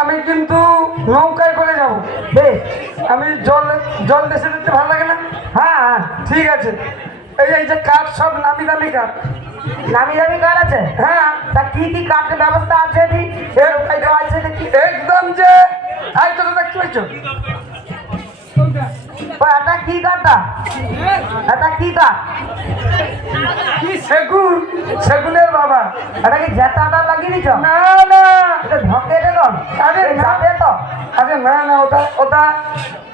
আমি কিন্তু নৌকায় করে যাব। বেশ আমি জল জল দেশে দিতে ভালো লাগে না? হ্যাঁ হ্যাঁ ঠিক আছে। এই এই যে কাঠ সব নামি দামি কাঠ। নামি দামি কাঠ আছে? হ্যাঁ। তা কি কি কাঠের ব্যবস্থা আছে এটি? আছে দেখি একদম যে তো দেখতে পাচ্ছ এটা কি কাঠটা? এটা কি কাঠ? কি সেগুন সেগুনের বাবা। এটা কি জেতাটা লাগিয়ে দিছ? না না। আরে। যাবে তো, আরে না না, ওটা ওটা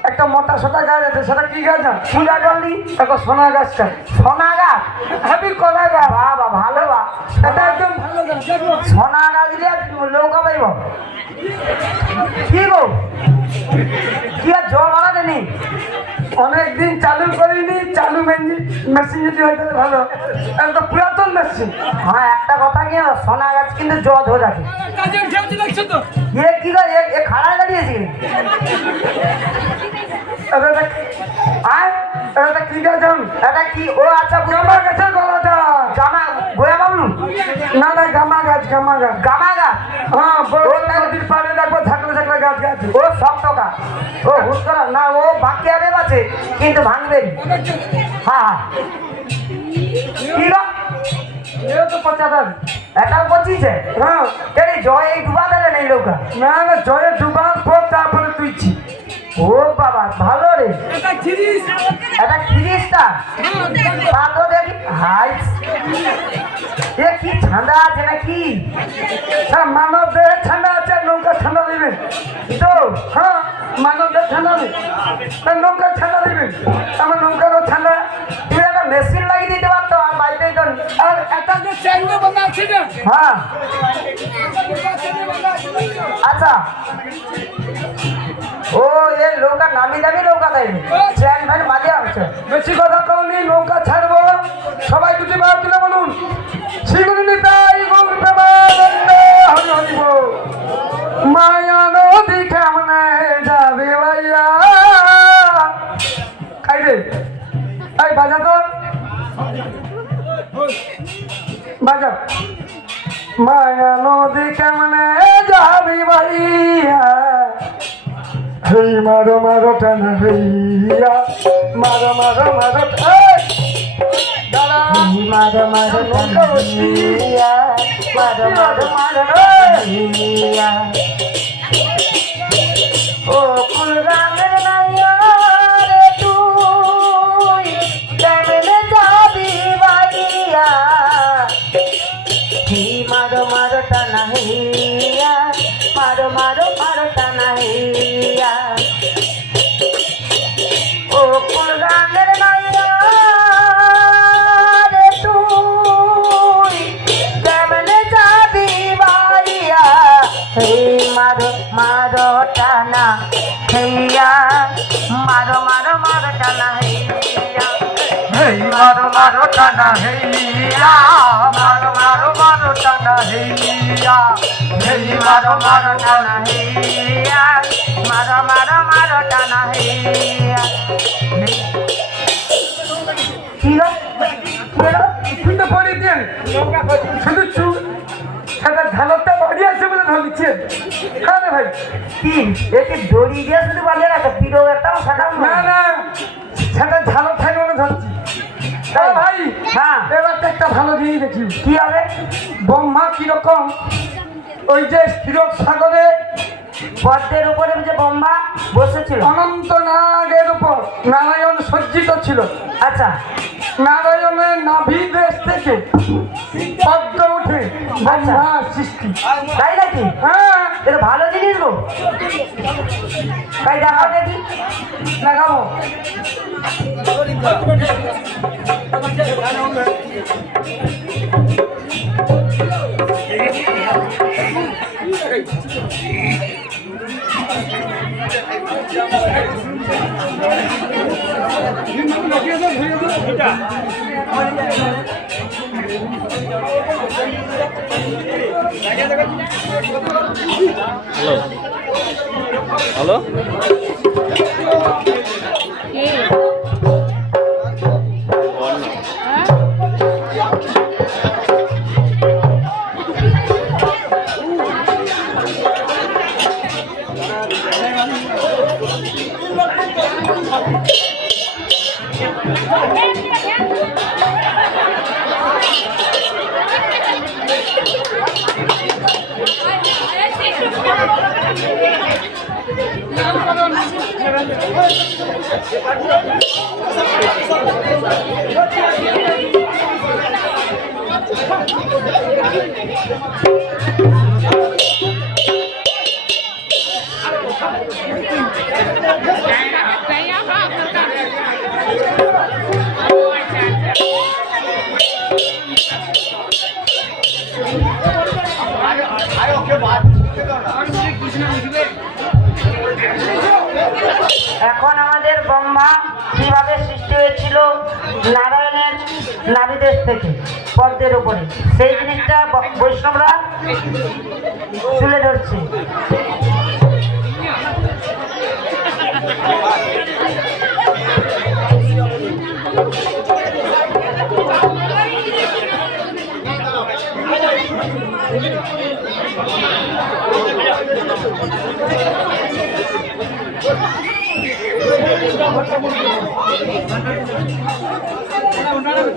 একটা মোটা সোটা গাছ আছে, সেটা কি গাছ জান? কি গাছ। বললি একটা সোনা গাছটা। সোনা গাছ? হাবি কলা গাছ। বাবা, ভালো বা। এটা একদম সোনা গাছ দিলে লৌকা পাইব। কি গো? কি আর জল বাড়াতে নেই? অনেকদিন চালু করিনি চালু মেশিন যদি হয়ে গেলে ভালো। এটা তো পুরাতন মেশিন। হ্যাঁ একটা কথা কি? সোনা গাছ কিন্তু জ ধরে রাখে। এ কি এ খাড়া দাঁড়িয়েছি দাঁড়িয়েছে এটা দেখ। আয় এটা কি গাছ এটা কি? ও আচ্ছা পুরো গেছে গলাটা না না গামা গাছ গামা গাছ। গামা গাছ? হ্যাঁ বড় নদীর পাড়ে দেখব ঝাঁকড়ে ঝাঁকড়ে গাছ গাছ। ও সব টাকা ও হুট করা না ও বাকি হবে আছে কিন্তু ভাঙবে। হ্যাঁ হ্যাঁ। কি তো পচাদার এটাও পচিছে? হ্যাঁ। এই জয় এই ডুবা দেবে নেই লোকা না না জয়ে ডুবার পর তারপরে তুইছি। ও বাবা ভালো রে। এটা ছিরিস এটা ত্রিশটা? তা তো দেখি হাই। এ কি ঠান্ডা আছে নাকি? হ্যাঁ মানব দেহে ঠান্ডা আছে নৌকা ঠান্ডা দিবেন তো? হ্যাঁ মানব দেহে ঠান্ডা নেই তা নৌকা ঠান্ডা দিবেন আমার নৌকারও ঠান্ডা। তুমি একটা মেশিন লাগিয়ে দিতে পারতো আর বাড়িতেই তো আর এটা যে চ্যাংড়ে বাঁধা আছে না হ্যাঁ। আচ্ছা। ও, এ নৌকা, নামি দামি নৌকা তাই চ্যান ফ্যান বাজে আছে বেশি কথা কওনি নৌকা ছাড়বো। সবাই দুটি বার তুলে বলুন। শিগুনি নিতাই মায়া নদী কেমনে যাবে ভাইয়া? খাই রে এই বাজা তো। বাজা। মায়া নদী কেমনে হেই মারো মারো টানা হইয়া মারো মারো মারো মারো মারো বসিয়া মারো মারো মারো ইয়া ও কুলরামের নাইয়া রে তুই কেমনে যাবি বাড়িয়া হি মারো মারো টানা হিয়া মারো মারো মারো টানা হিয়া মারো মারো, টানা হেইয়া মারো মারো মারো, টানা হেইয়া হেই মারো মারো, টানা হেয়া মারো মারো মারো, টানা শুধু সেটা ধানটা বাড়ি আছে বলে ধরছে হ্যাঁ ভাই। কি? একে দড়ি দিয়ে শুধু বাঁধিয়ে রাখা? পিরো একটা সাদা না না। সেটা ঝালক থাকে বলে ধরছি তা ভাই। হ্যাঁ। এবার তো একটা ভালো জিনিস দেখি। কি হবে? ব্রহ্মা কীরকম? ওই যে ক্ষীরক সাগরে পদ্মের উপরে যে বোম্বা বসেছিল। অনন্ত নাগের উপর নারায়ণ সজ্জিত ছিল। আচ্ছা। নারায়ণের নাভি দেশ থেকে পদ্ম উঠে ব্রহ্মা সৃষ্টি। তাই নাকি? হ্যাঁ। এটা ভালো জিনিস গো। তাই দেখা দেখি। লাগাবো হ্যালো Thank you. এখন আমাদের ব্রহ্মা কীভাবে সৃষ্টি হয়েছিল? নারায়ণের নারীদের থেকে পদ্মের উপরে। সেই জিনিসটা বৈষ্ণবরা তুলে ধরছে।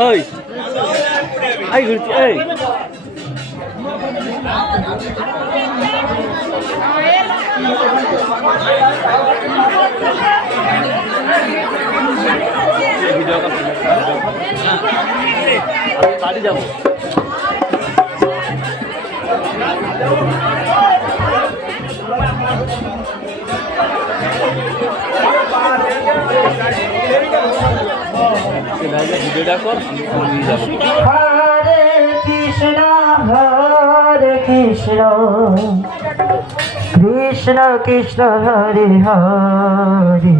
ওই এই ঘুরছি এই। বাড়ি যাব। ভিডিওটা কর আমি নিয়ে যাব। হরে কৃষ্ণ হরে কৃষ্ণ। কৃষ্ণ কৃষ্ণ, হরে হরে।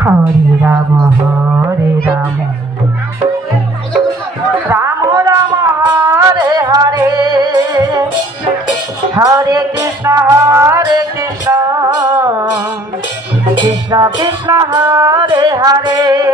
হরে রাম হরে রাম। রাম রাম, হরে হরে। হরে কৃষ্ণ হরে কৃষ্ণ। কৃষ্ণ কৃষ্ণ, হরে হরে।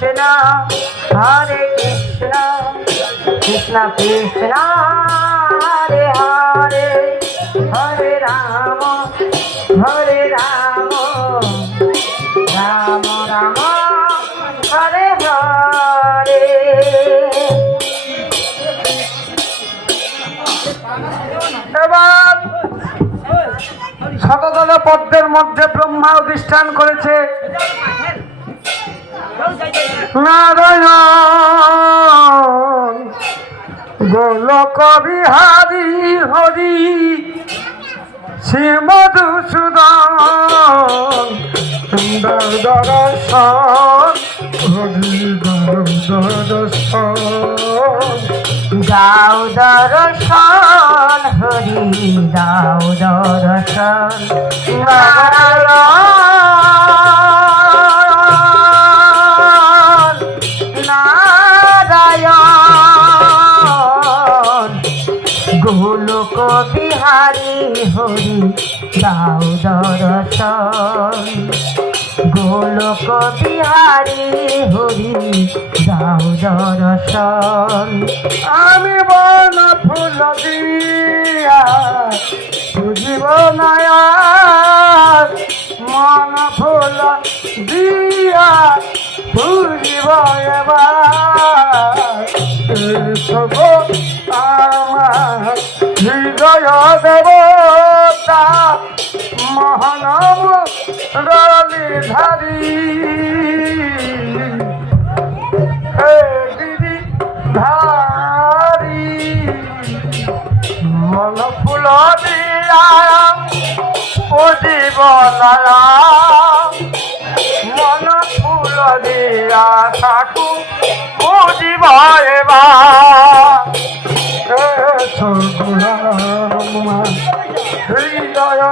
কৃষ্ণ, হরে কৃষ্ণ কৃষ্ণ কৃষ্ণ, হরে হরে হরে রাম হরে রাম রাম রাম, হরে এবার শতদল পদ্মের মধ্যে ব্রহ্মা অধিষ্ঠান করেছে। নারায়ণ, গোলক বিহারী হরি শ্রী মধুসূদন দর্শন হরি দর্শন দাও দর্শন, হরি, দাও দর্শন, নারায়ণ। দাও দর্শন। গোলক বিহারী হরি দাও দর্শন। আমি বন ফুল বুঝিব নয়া। মন ফুল দিয়া বুঝিব এবার। সব আমার হৃদয় দেবতা। মহানব রলি ধারি। ধারি, মন ফুল দিয়া ও জীবনয়া মন ফুল দিয়া থাকু বুঝিব এবার হৃদয়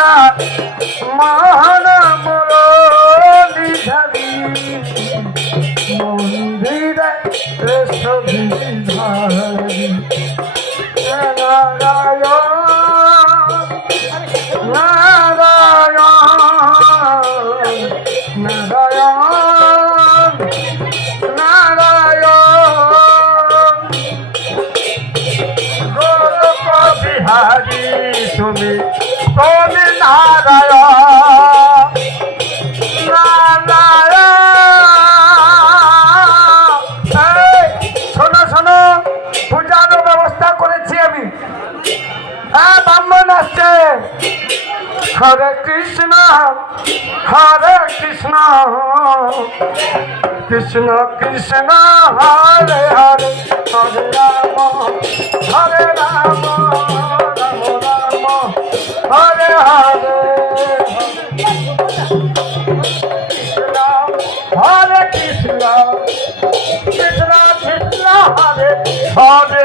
দেবতা মহান মুরলি ধারি মন্দিরে ছবি ধারি নারায়ণ নারায়ণ হ্যাঁ ব্রাহ্মণ আসছে। হরে কৃষ্ণ হরে কৃষ্ণ। কৃষ্ণ কৃষ্ণ, হরে হরে হরে রাম হরে রাম রাম রাম, হরে হরে হরে কৃষ্ণ কৃষ্ণ কৃষ্ণ, হরে হরে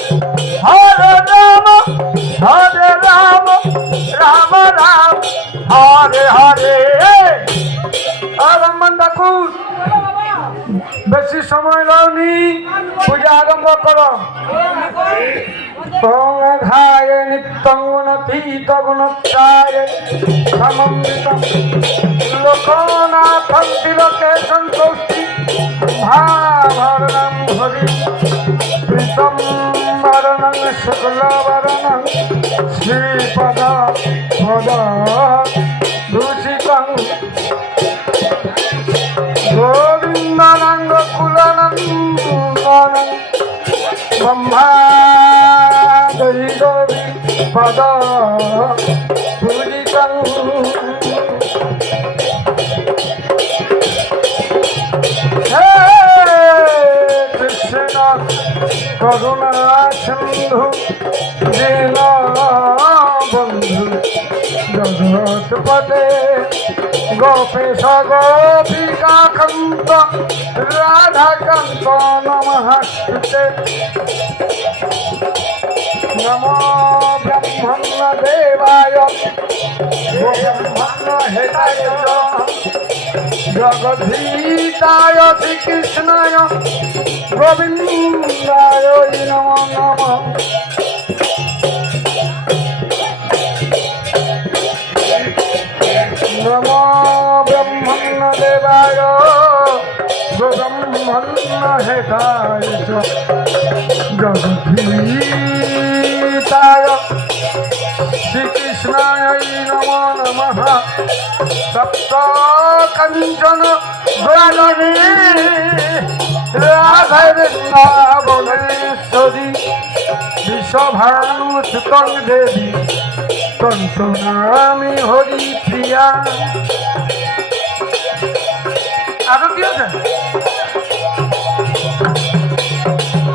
হরে রাম হরে রাম রাম রাম, হরে হরে। রহমান ঠাকুর। বেশি সময় লাউনি পূজা আরম্ভ করো। ঘায় নিত্যং গুণতীত গুণত্রায় সমন্বিতম। লোকনাথম তিলকে সন্তোষ্টি। ভাভরণম হরি প্রীতম বরণং শুক্লবরণং শ্রীপদ পদ দূষিতং গোবিন্দনাঙ্গ কুলনন্দনং ব্রহ্মাদরি গোবি পদ করুণা সিন্ধু দীন বন্ধু জগৎপতে গোপেশ গোপিকান্ত রাধাকান্ত নমস্তে নমো ব্রহ্মণ্য দেবায় ব্রহ্মণ্য হেতায় জগধীতায় শ্রীকৃষ্ণায় গোবিন্দায় নমো নমঃ। নমো ব্রহ্মণ্য দেবায় ব্রহ্মণ্য হেতায় জগধীতায় শ্রীকৃষ্ণায় নমো নমঃ। সপ্ত কঞ্চন গণনী রাধেশ্বরী বিশ্বভানু সুতং দেবী তন্তনামি হরি প্রিয়া আরও কি আছে?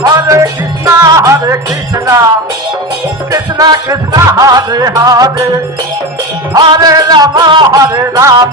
হরে কৃষ্ণ হরে কৃষ্ণ কৃষ্ণ কৃষ্ণ, হরে হরে। হরে রাম হরে রাম।